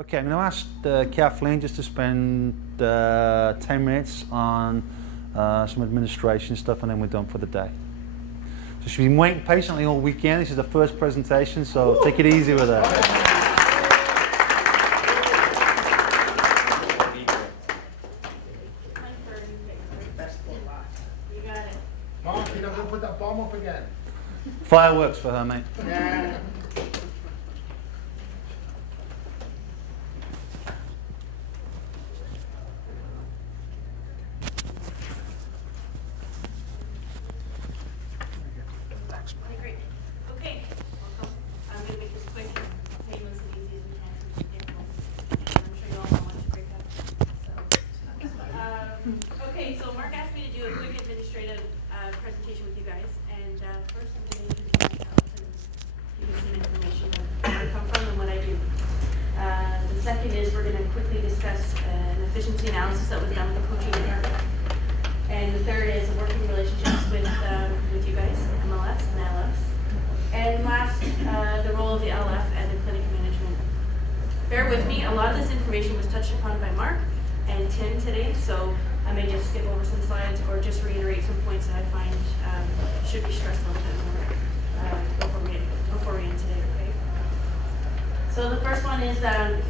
Okay, I'm going to ask Kathleen just to spend 10 minutes on some administration stuff, and then we're done for the day. So she's been waiting patiently all weekend. This is the first presentation, so take it easy with her. Mark, you're not going to put that bomb up again? Fireworks for her, mate. Yeah. Great. Okay, welcome. I'm going to make this quick and painless and easy as we can since we can't roll. I'm sure you all know much to break up. Okay, so Mark asked me to do a quick administrative presentation with you guys. And first I'm going to introduce myself and give you some information of where I come from and what I do. The second is we're going to quickly discuss an efficiency analysis that was done with the coaching department. And the third is working relationships with you guys, MLFs and LFs. And last, the role of the LF and the clinic management. Bear with me, a lot of this information was touched upon by Mark and Tim today, so I may just skip over some slides or just reiterate some points that I find should be stressed a little bit more before we end today, okay? So the first one is,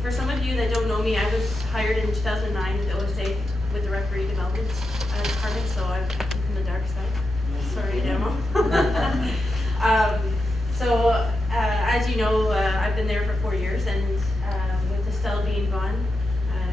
for some of you that don't know me, I was hired in 2009 with OSA with the referee development department, so I'm from the dark side. Sorry, demo. As you know, I've been there for 4 years, and with Estelle being gone,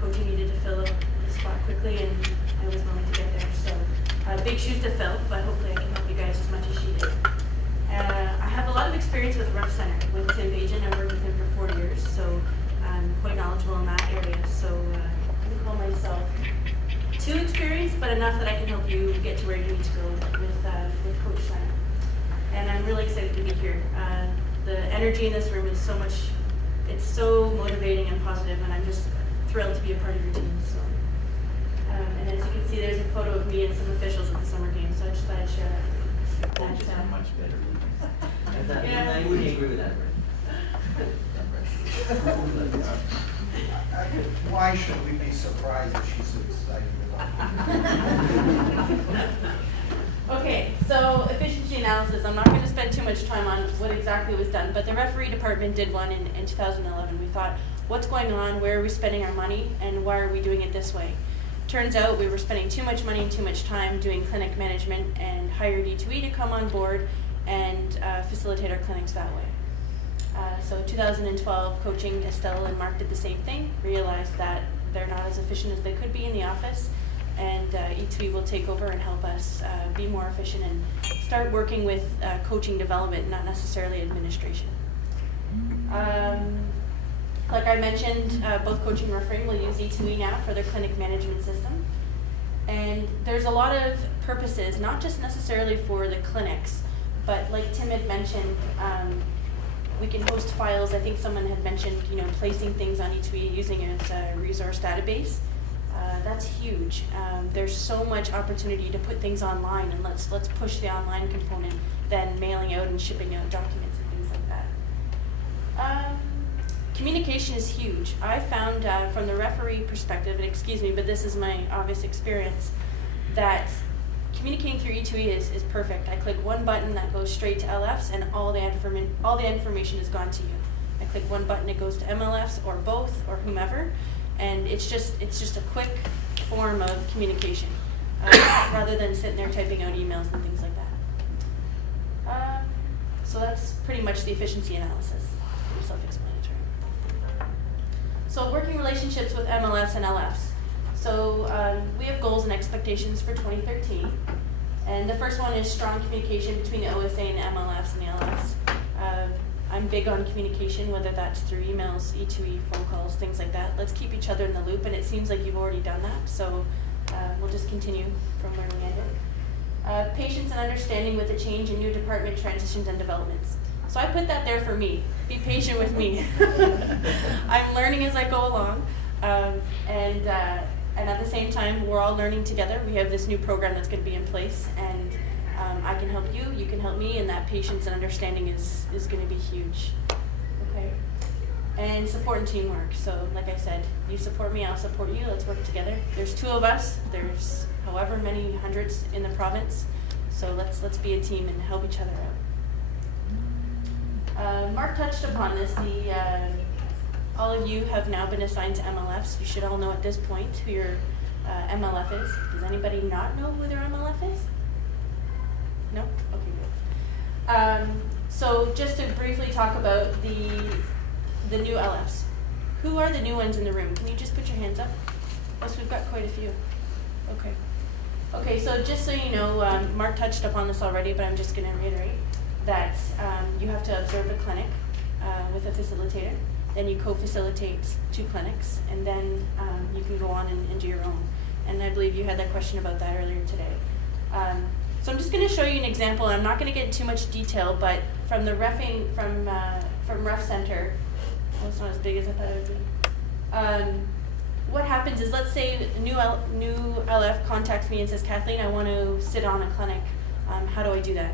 coaching needed to fill the spot quickly, and I was willing to get there. So big shoes to fill, but hopefully I can help you guys as much as she did. I have a lot of experience with Rough Center, with Tim Bajan. I've worked with him for 4 years, so I'm quite knowledgeable in that area. So I wouldn't call myself too experienced, but enough that I can help you get to where you need to go with Coach Center. And I'm really excited to be here. The energy in this room is so much, it's so motivating and positive, and I'm just thrilled to be a part of your team. So, and as you can see, there's a photo of me and some officials at the summer game, so I just thought I'd share that. Coaches are much better. Yeah. I wouldn't agree with that, right? Why should we be surprised if she's excited about it? Okay, so efficiency analysis. I'm not going to spend too much time on what exactly was done, but the referee department did one in 2011. We thought, what's going on, where are we spending our money, and why are we doing it this way? Turns out we were spending too much money and too much time doing clinic management, and hired E2E to come on board and facilitate our clinics that way. So 2012, coaching, Estelle and Mark did the same thing, realized that they're not as efficient as they could be in the office, and E2E will take over and help us be more efficient and start working with coaching development, not necessarily administration. Like I mentioned, both coaching and refereeing will use E2E now for their clinic management system. And there's a lot of purposes, not just necessarily for the clinics, but like Tim had mentioned, we can host files. I think someone had mentioned, placing things on E2E using it as a resource database. That's huge. There's so much opportunity to put things online, and let's push the online component than mailing out and shipping out documents and things like that. Communication is huge. I found from the referee perspective, and excuse me, but this is my obvious experience, that communicating through E2E is perfect. I click one button that goes straight to LFs, and all the information is gone to you. I click one button, it goes to MLFs or both or whomever, and it's just a quick form of communication rather than sitting there typing out emails and things like that. So that's pretty much the efficiency analysis. Pretty self-explanatory. So working relationships with MLFs and LFs. So we have goals and expectations for 2013. And the first one is strong communication between the OSA and the MLFs and the LFs. I'm big on communication, whether that's through emails, E2E, phone calls, things like that. Let's keep each other in the loop, and it seems like you've already done that, so we'll just continue from where we ended. Patience and understanding with the change in new department transitions and developments. So I put that there for me. Be patient with me. I'm learning as I go along, and at the same time, we're all learning together. We have this new program that's going to be in place, and I can help you, you can help me, and that patience and understanding is going to be huge. Okay. And support and teamwork. So like I said, you support me, I'll support you, let's work together. There's 2 of us, there's however many hundreds in the province, so let's be a team and help each other out. Mark touched upon this. All of you have now been assigned to MLFs. You should all know at this point who your MLF is. Does anybody not know who their MLF is? No? Okay, good. So just to briefly talk about the new LFs. Who are the new ones in the room? Can you just put your hands up? Yes, we've got quite a few. Okay. Okay, so just so you know, Mark touched upon this already, but I'm just going to reiterate that you have to observe a clinic with a facilitator. Then you co-facilitate 2 clinics, and then you can go on and do your own. And I believe you had that question about that earlier today. So I'm just going to show you an example. I'm not going to get into too much detail, but from the refing, from Ref Center, well, it's not as big as I thought it would be. What happens is, let's say a new LF contacts me and says, Kathleen, I want to sit on a clinic. How do I do that?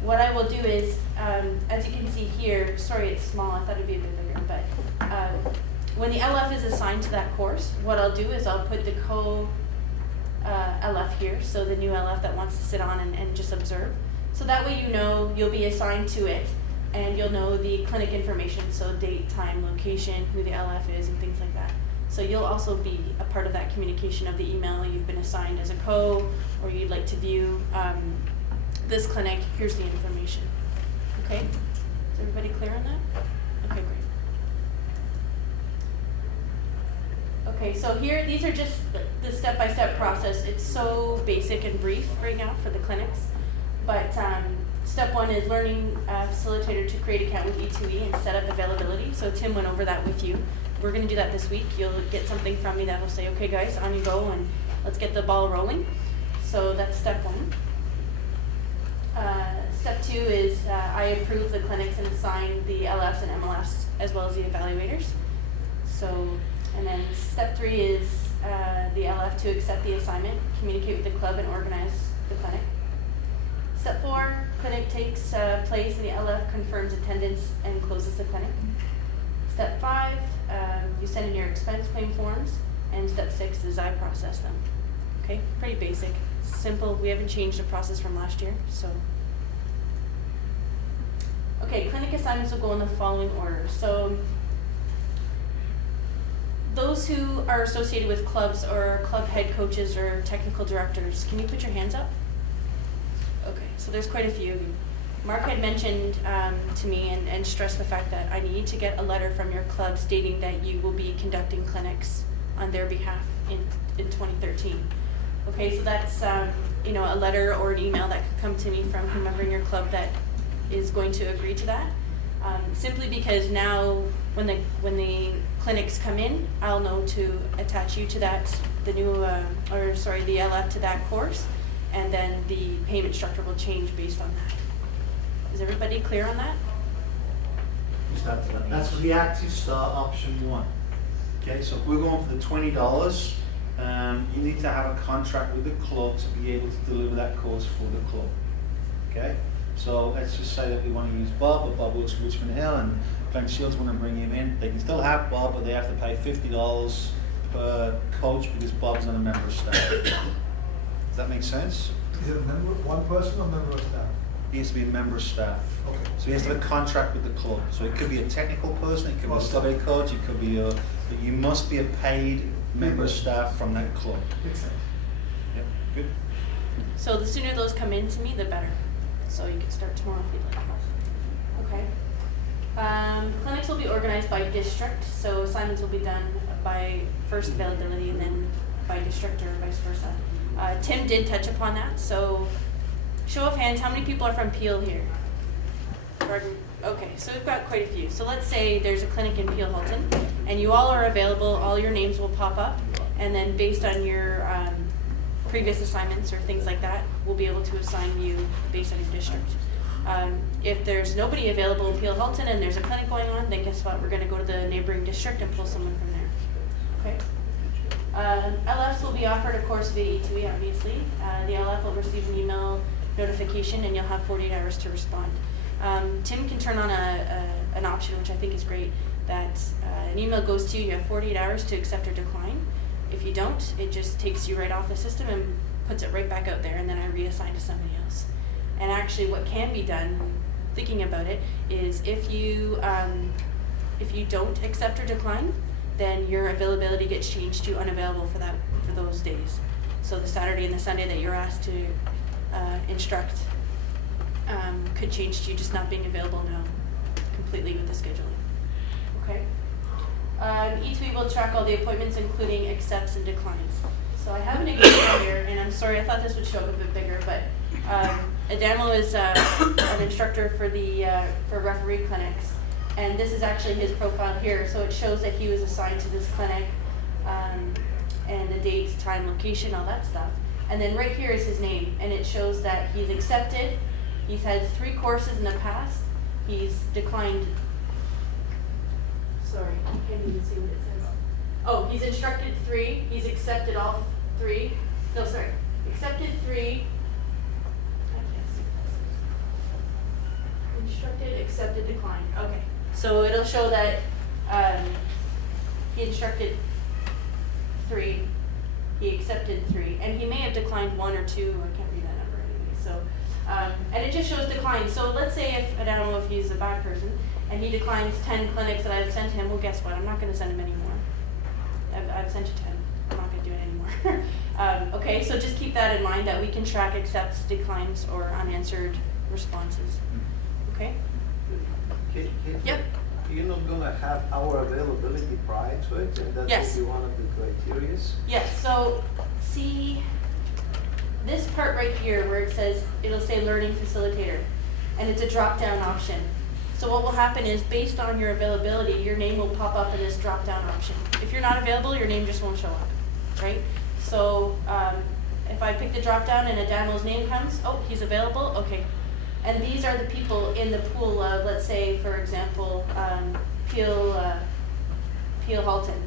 What I will do is, as you can see here, sorry it's small, I thought it would be a bit bigger, but when the LF is assigned to that course, what I'll do is I'll put the LF here, so the new LF that wants to sit on and just observe. So that way you know you'll be assigned to it, and you'll know the clinic information, so date, time, location, who the LF is, and things like that. So you'll also be a part of that communication of the email. You've been assigned as a co, or you'd like to view this clinic, here's the information. Okay? Is everybody clear on that? Okay, great. Okay, so here, these are just the step-by-step process. It's so basic and brief right now for the clinics. But step 1 is learning a facilitator to create an account with E2E and set up availability. So Tim went over that with you. We're going to do that this week. You'll get something from me that will say, okay guys, on you go, and let's get the ball rolling. So that's step 1. Step 2 is I approve the clinics and assign the LFs and MLFs as well as the evaluators. So, and then step 3 is the LF to accept the assignment, communicate with the club, and organize the clinic. Step 4, clinic takes place and the LF confirms attendance and closes the clinic. Step 5, you send in your expense claim forms, and step 6 is I process them. Okay, pretty basic, simple. We haven't changed the process from last year, so. Okay, clinic assignments will go in the following order. So those who are associated with clubs or club head coaches or technical directors, can you put your hands up? Okay, so there's quite a few of you. Mark had mentioned to me and stressed the fact that I need to get a letter from your club stating that you will be conducting clinics on their behalf in 2013. Okay, so that's you know, a letter or an email that could come to me from whomever in your club that is going to agree to that. Simply because now when the clinics come in, I'll know to attach you to that, the LF to that course, and then the payment structure will change based on that. Is everybody clear on that? That's reactive start option 1. Okay, so if we're going for the $20, you need to have a contract with the club to be able to deliver that course for the club. Okay, so let's just say that we want to use Bob, but Bob works for Richmond Hill, and Glen Shields want to bring him in. They can still have Bob, but they have to pay $50 per coach because Bob's not a member of staff. Does that make sense? Is it a member, one person or member of staff? He needs to be a member of staff. Okay. So he has to have a contract with the club. So it could be a technical person, it could be a sub coach, it could be a, but you must be a paid member of staff from that club. Makes sense. Yep, good. So the sooner those come in to me, the better. So you can start tomorrow if you'd like. Okay. Clinics will be organized by district, so assignments will be done by first availability and then by district or vice versa. Tim did touch upon that, so show of hands, how many people are from Peel here? Pardon? Okay, so we've got quite a few. So let's say there's a clinic in Peel Halton, and you all are available, all your names will pop up, and then based on your previous assignments or things like that, we'll be able to assign you based on your district. If there's nobody available in Peel Halton and there's a clinic going on, then guess what? We're going to go to the neighboring district and pull someone from there. Okay. LFs will be offered a course via E2E, obviously. The LF will receive an email notification and you'll have 48 hours to respond. Tim can turn on an option, which I think is great, that an email goes to you, you have 48 hours to accept or decline. If you don't, it just takes you right off the system and puts it right back out there, and then I reassign to somebody else. And actually what can be done, thinking about it, is if you don't accept or decline, then your availability gets changed to unavailable for those days. So the Saturday and the Sunday that you're asked to instruct could change to you just not being available now completely with the scheduling. Okay. E2E will track all the appointments, including accepts and declines. So I have an example here, and I'm sorry, I thought this would show up a bit bigger, but Adamo is an instructor for referee clinics, and this is actually his profile here. So it shows that he was assigned to this clinic, and the date, time, location, all that stuff. And then right here is his name, and it shows that he's accepted. He's had 3 courses in the past. He's declined. Sorry, I can't even see what it says. Oh, he's instructed 3. He's accepted all 3. No, sorry. Accepted 3. I can't see what that says. Instructed, accepted, declined. Okay. So it'll show that he instructed 3. He accepted 3. And he may have declined 1 or 2. I can't read that number anyway. So, and it just shows decline. So let's say if, I don't know if he's a bad person, and he declines 10 clinics that I've sent him, well, guess what? I'm not going to send him any more. I've sent you 10. I'm not going to do it anymore. Okay, so just keep that in mind, that we can track accepts, declines, or unanswered responses. Okay? Yep. You're not going to have our availability prior to it, and that Yes. will be one of the criteria? Yes, so see this part right here where it says, it'll say learning facilitator, and it's a drop-down option. So what will happen is, based on your availability, your name will pop up in this drop-down option. If you're not available, your name just won't show up, right? So if I pick the drop-down and Adamo's name comes, oh, he's available, okay. And these are the people in the pool of, let's say, for example, Peel Halton.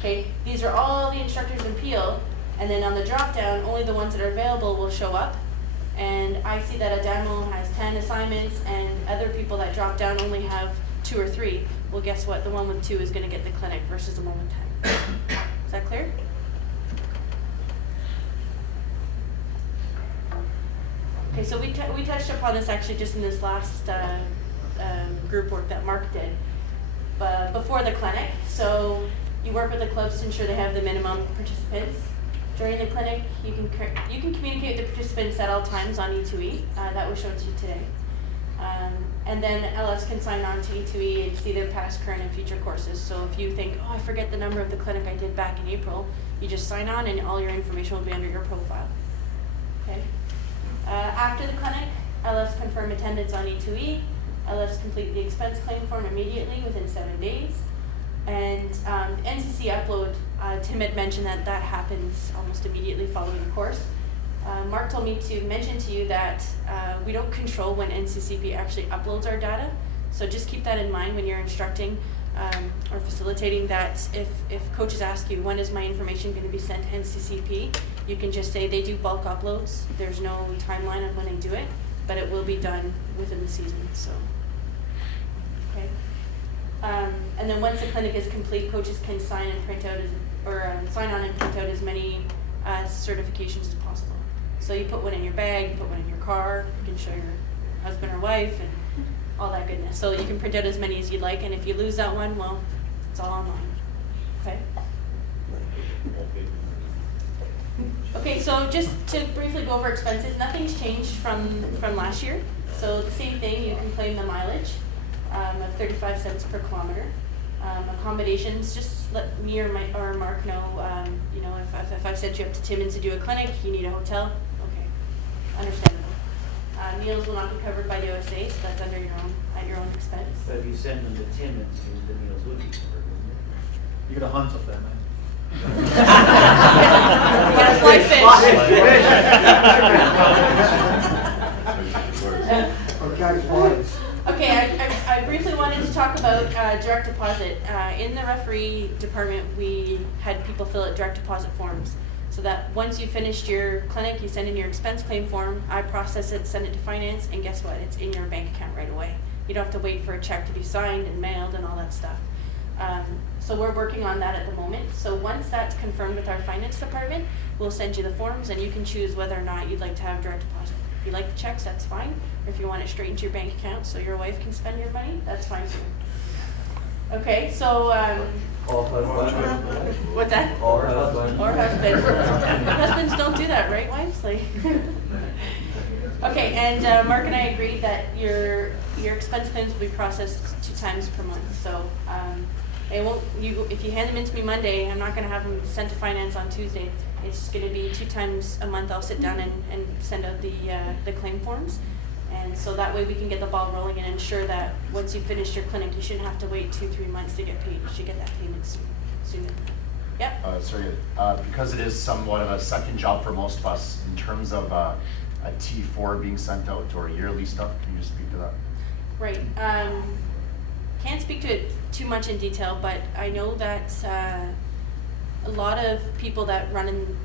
Okay, these are all the instructors in Peel, and then on the drop-down, only the ones that are available will show up. And I see that Adamo has 10 assignments, and other people that drop down only have 2 or 3. Well, guess what? The one with 2 is going to get the clinic versus the one with 10. Is that clear? Okay, so we touched upon this actually just in this last group work that Mark did before the clinic. So you work with the clubs to ensure they have the minimum participants. During the clinic, you can communicate with the participants at all times on E2E. That was shown to you today. And then LS can sign on to E2E and see their past, current, and future courses. So if you think, oh, I forget the number of the clinic I did back in April, you just sign on and all your information will be under your profile. Okay. After the clinic, LS confirm attendance on E2E. LS complete the expense claim form immediately within 7 days. And NCC upload, Tim had mentioned that happens almost immediately following the course. Mark told me to mention to you that we don't control when NCCP actually uploads our data. So just keep that in mind when you're instructing or facilitating, that if coaches ask you, when is my information going to be sent to NCCP, you can just say they do bulk uploads. There's no timeline on when they do it, but it will be done within the season. So, okay. And then once the clinic is complete, coaches can sign and print out sign on and print out as many certifications as possible. So you put one in your bag, you put one in your car, you can show your husband or wife and all that goodness. So you can print out as many as you'd like, and if you lose that one, well, it's all online. Okay? Okay, so just to briefly go over expenses, nothing's changed from last year. So the same thing, you can claim the mileage of 35 cents per kilometer. Accommodations, just let me or Mark know, you know, if I've sent you up to Timmins to do a clinic, you need a hotel, okay, understandable. Meals will not be covered by the OSA, so that's under at your own expense. But if you send them to Timmins, the meals would be covered, wouldn't it? You got a hunt up there, man. You gotta fly fish. Okay, flies. Okay, I briefly wanted to talk about direct deposit. In the referee department, we had people fill out direct deposit forms, so that once you finished your clinic, you send in your expense claim form, I process it, send it to finance, and guess what? It's in your bank account right away. You don't have to wait for a check to be signed and mailed and all that stuff. So we're working on that at the moment. So once that's confirmed with our finance department, we'll send you the forms and you can choose whether or not you'd like to have direct deposit. If you like the checks, that's fine. Or if you want it straight into your bank account so your wife can spend your money, that's fine too. Okay, so what's that? Or husband. Or husbands. Husbands don't do that, right, wives? Like okay, and Mark and I agreed that your expense claims will be processed 2 times per month. So it won't. If you hand them in to me Monday, I'm not going to have them sent to finance on Tuesday. It's going to be 2 times a month. I'll sit down and send out the claim forms, and so that way we can get the ball rolling and ensure that once you finish your clinic, you shouldn't have to wait 2-3 months to get paid. You should get that payment sooner. Yep. Sorry, because it is somewhat of a second job for most of us in terms of a T4 being sent out or yearly stuff. Can you just speak to that? Right. Can't speak to it too much in detail, but I know that a lot of people that run in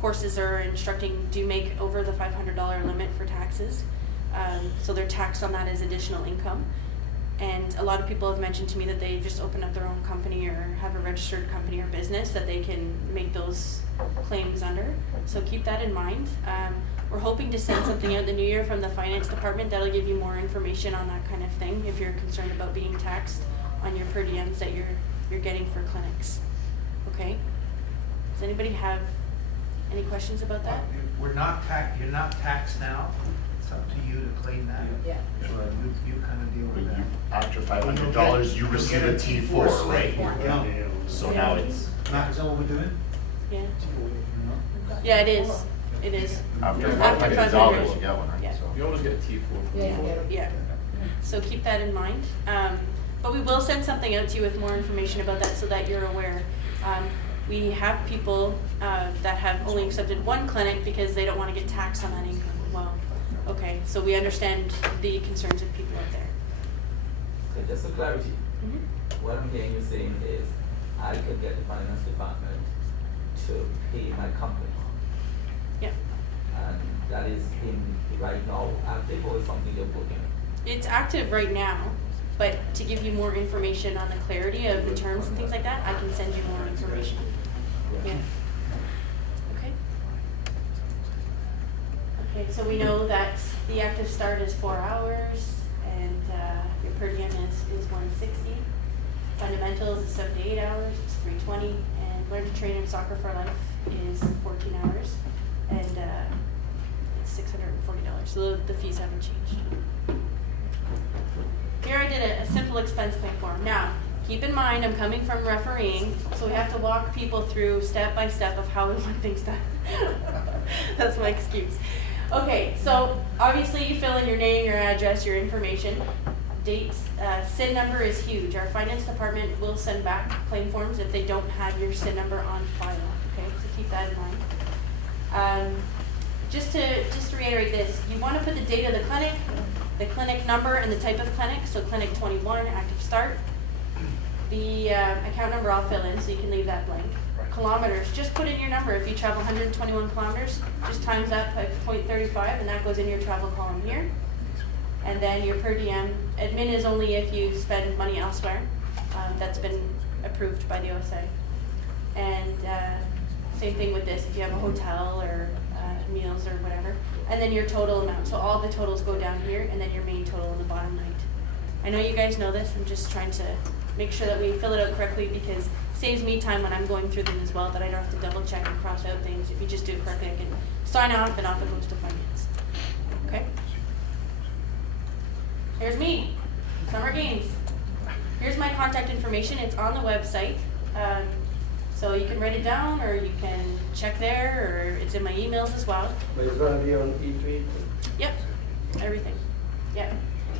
courses or instructing do make over the $500 limit for taxes. So they're taxed on that as additional income. And a lot of people have mentioned to me that they just open up their own company or have a registered company or business that they can make those claims under. So keep that in mind. We're hoping to send something out in the new year from the finance department that'll give you more information on that kind of thing if you're concerned about being taxed on your per diems that you're getting for clinics. Okay? Does anybody have any questions about that? You're not taxed now. It's up to you to claim that. Yeah. So you kind of deal with that. After $500, you receive a T4, right? Yeah. So now it's Matt, is that what we're doing? Yeah. Yeah, it is. It is. after After $500, you get one, right? Yeah. So. You always get a T4. Yeah. So keep that in mind. But we will send something out to you with more information about that so that you're aware. We have people that have only accepted 1 clinic because they don't want to get taxed on that income. Well, okay, so we understand the concerns of people out there. Okay, just for clarity, what I'm hearing you saying is I could get the finance department to pay my company. Yeah. And that is in right now active or is something you're working on? It's active right now, but to give you more information on the clarity of the terms and things like that, I can send you more information. Yeah. Okay. Okay, so we know that the active start is 4 hours and your per diem is 160. Fundamentals is 78 hours, it's 320, and Learn to Train in Soccer for Life is 14 hours, and it's $640. So the fees haven't changed. Here I did a simple expense claim form. Now, keep in mind I'm coming from refereeing, so we have to walk people through step by step of how we want things done. That's my excuse. Okay, so obviously you fill in your name, your address, your information. Dates, SIN number is huge. Our finance department will send back claim forms if they don't have your SIN number on file. Okay, so keep that in mind. Just to reiterate this, you want to put the date of the clinic number and the type of clinic. So clinic 21, active start. The account number I'll fill in, so you can leave that blank. Kilometers, just put in your number. If you travel 121 kilometers, just times that by 0.35, and that goes in your travel column here. And then your per diem, admin is only if you spend money elsewhere. That's been approved by the OSA. And same thing with this, if you have a hotel or meals or whatever. And then your total amount. So all the totals go down here, and then your main total on the bottom right. I know you guys know this. I'm just trying to make sure that we fill it out correctly because it saves me time when I'm going through them as well, that I don't have to double check and cross out things. If you just do it correctly, I can sign off and off it goes to finance. Okay? Here's me, Summer Games. Here's my contact information. It's on the website. So you can write it down or you can check there or it's in my emails as well. But it's going to be on E3? Yep, everything. Yeah.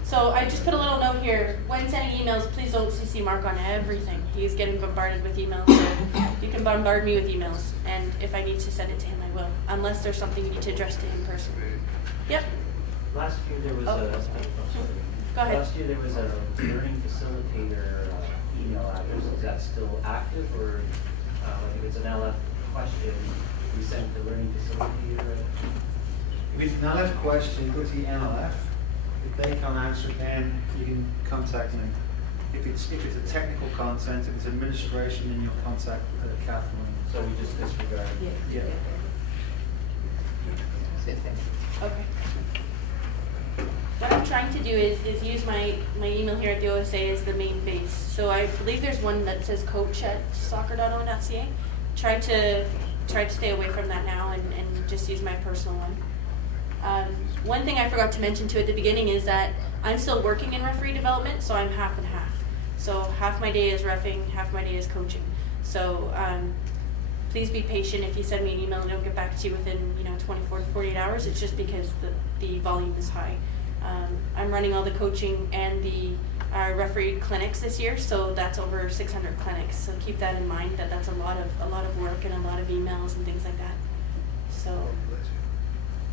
So I just put a little note here. When sending emails, please don't CC Mark on everything. He's getting bombarded with emails. So you can bombard me with emails. And if I need to send it to him, I will. Unless there's something you need to address to him personally. Yep. Last year there was Go ahead. Last year there was a learning facilitator email address. Is that still active, or if it's an LF question, we send the learning facilitator? If it's an LF question, go to the MLF. If they can't answer, then you can contact me. If it's a technical content, if it's administration, then you'll contact Kathleen. So we just disregard. Yeah. Okay. What I'm trying to do is use my email here at the OSA as the main base. So I believe there's one that says coach@soccer.on.ca. Try to stay away from that now and just use my personal one. One thing I forgot to mention too at the beginning is that I'm still working in referee development, so I'm half and half. So half my day is reffing, half my day is coaching. So please be patient if you send me an email and I don't get back to you within 24 to 48 hours. It's just because the volume is high. I'm running all the coaching and the referee clinics this year, so that's over 600 clinics. So keep that in mind. That's a lot of work and a lot of emails and things like that. So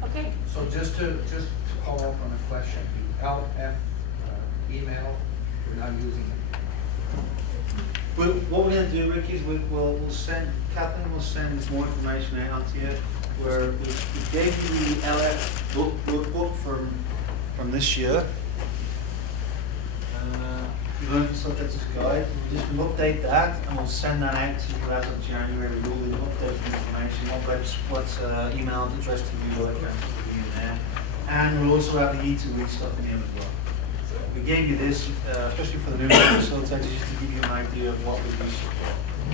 okay. So just to follow up on a question, the LF email, we're not using it. What we're going to do, Ricky, is we'll send, Kathleen will send us more information out to you, where we gave you the LF workbook from this year. You learned the subject's guide. We'll just update that and we'll send that out to you as of January. We'll do updated information, what's email address to you, what account to you there. And we'll also have the E2E stuff in here as well. We gave you this, especially for the new facilitators, just to give you an idea of what we use.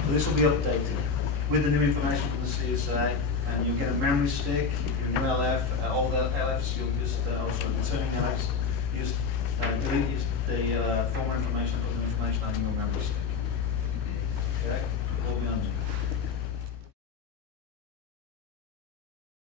So this will be updated with the new information from the CSA, and you'll get a memory stick. If you're a new LF, all the LFs, you'll just also returning LFs, just delete the former information, put the information on your memory stick. Okay, all be on.